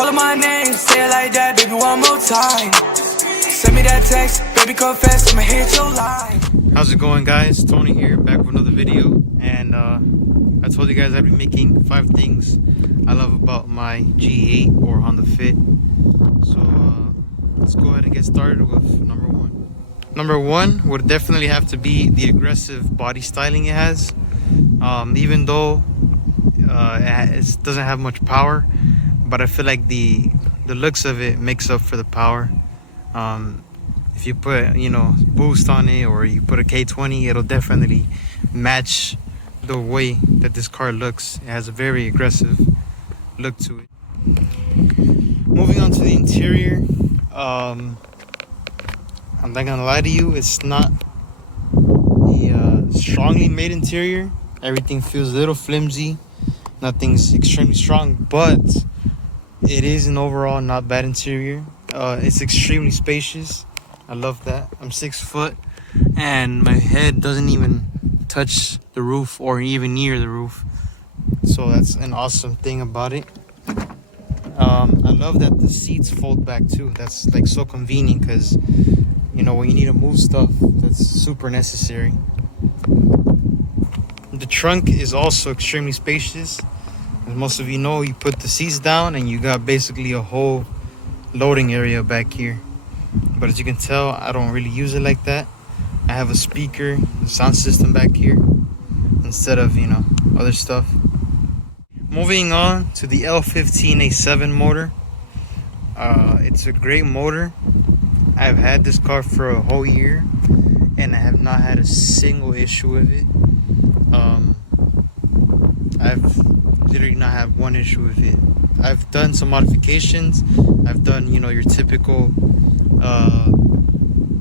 Calling my name, say it like that, baby, one more time. Send me that text, baby, confess, I'ma hit your line. How's it going, guys? Tony here, back with another video. And I told you guys I'd be making 5 things I love about my GE8 or Honda Fit. So let's go ahead and get started with number 1. Number 1 would definitely have to be the aggressive body styling it has. Even though it doesn't have much power, but I feel like the looks of it makes up for the power. If you put, boost on it, or you put a K20, it'll definitely match the way that this car looks. It has a very aggressive look to it. Moving on to the interior, I'm not gonna lie to you, it's not a strongly made interior. Everything feels a little flimsy. Nothing's extremely strong, but it is an overall not bad interior. It's extremely spacious. I love that. I'm 6 foot and my head doesn't even touch the roof or even near the roof. So that's an awesome thing about it. I love that the seats fold back too. That's like so convenient because, when you need to move stuff, that's super necessary. The trunk is also extremely spacious. As most of you know, you put the seats down and you got basically a whole loading area back here. But as you can tell, I don't really use it like that. I have a speaker, a sound system back here instead of, other stuff. Moving on to the L15A7 motor. It's a great motor. I've had this car for a whole year and I have not had a single issue with it. I've literally not had one issue with it. I've done some modifications. I've done, your typical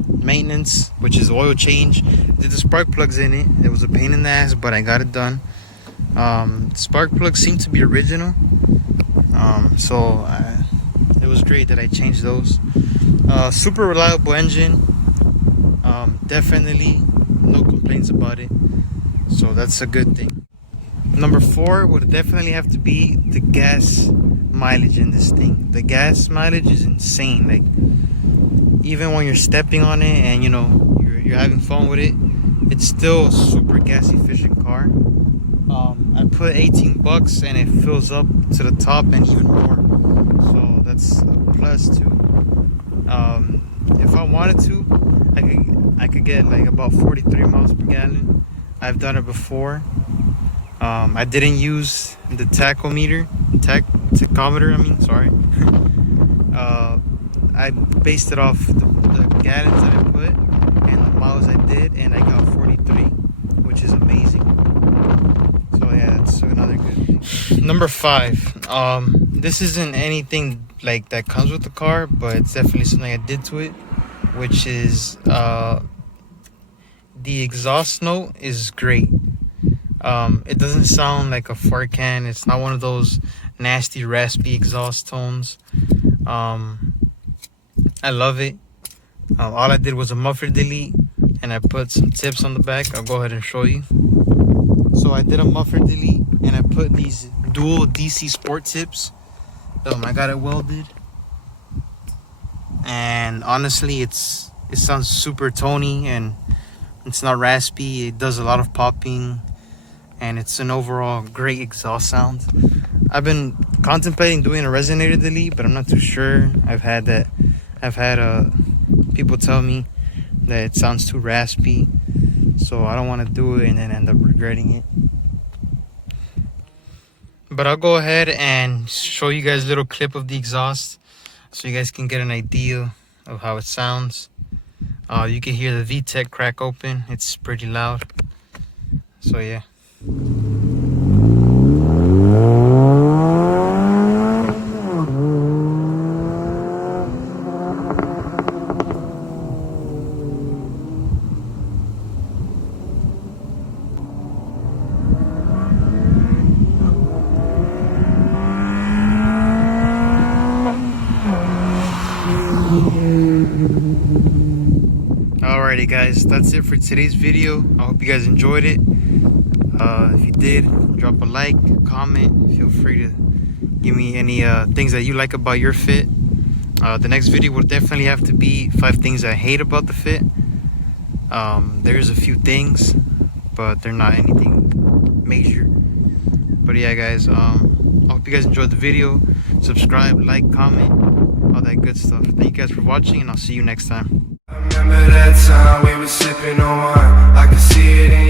maintenance, which is oil change. Did the spark plugs in it. It was a pain in the ass, but I got it done. Spark plugs seem to be original, so it was great that I changed those. Super reliable engine. Definitely no complaints about it, so that's a good thing. Number 4 would definitely have to be the gas mileage in this thing. The gas mileage is insane. Like, even when you're stepping on it and you're having fun with it, it's still a super gas efficient car. I put $18 and it fills up to the top and even more, so that's a plus too. If I wanted to, I could get like about 43 miles per gallon. I've done it before. I didn't use the tachometer, sorry. I based it off the gallons that I put and the miles I did, and I got 43, which is amazing. So yeah, that's another good thing. Number 5. This isn't anything like that comes with the car, but it's definitely something I did to it, which is the exhaust note is great. It doesn't sound like a fart can. It's not one of those nasty raspy exhaust tones. I love it. All I did was a muffler delete and I put some tips on the back. I'll go ahead and show you. So I did a muffler delete and I put these dual DC sport tips. I got it welded, and honestly it sounds super tony and it's not raspy. It does a lot of popping and it's an overall great exhaust sound. I've been contemplating doing a resonator delete, but I'm not too sure. I've had people tell me that it sounds too raspy, so I don't want to do it and then end up regretting it. But I'll go ahead and show you guys a little clip of the exhaust so you guys can get an idea of how it sounds. You can hear the VTEC crack open. It's pretty loud. So yeah. Alrighty guys, that's it for today's video. I hope you guys enjoyed it. If you did, drop a like, comment. Feel free to Give me any things that you like about your fit. The next video will definitely have to be 5 things I hate about the fit. There's a few things, but they're not anything major. But yeah, guys, I hope you guys enjoyed the video. Subscribe, like, comment, all that good stuff. Thank you guys for watching, and I'll see you next time. I remember that time we were sipping on wine. I could see it in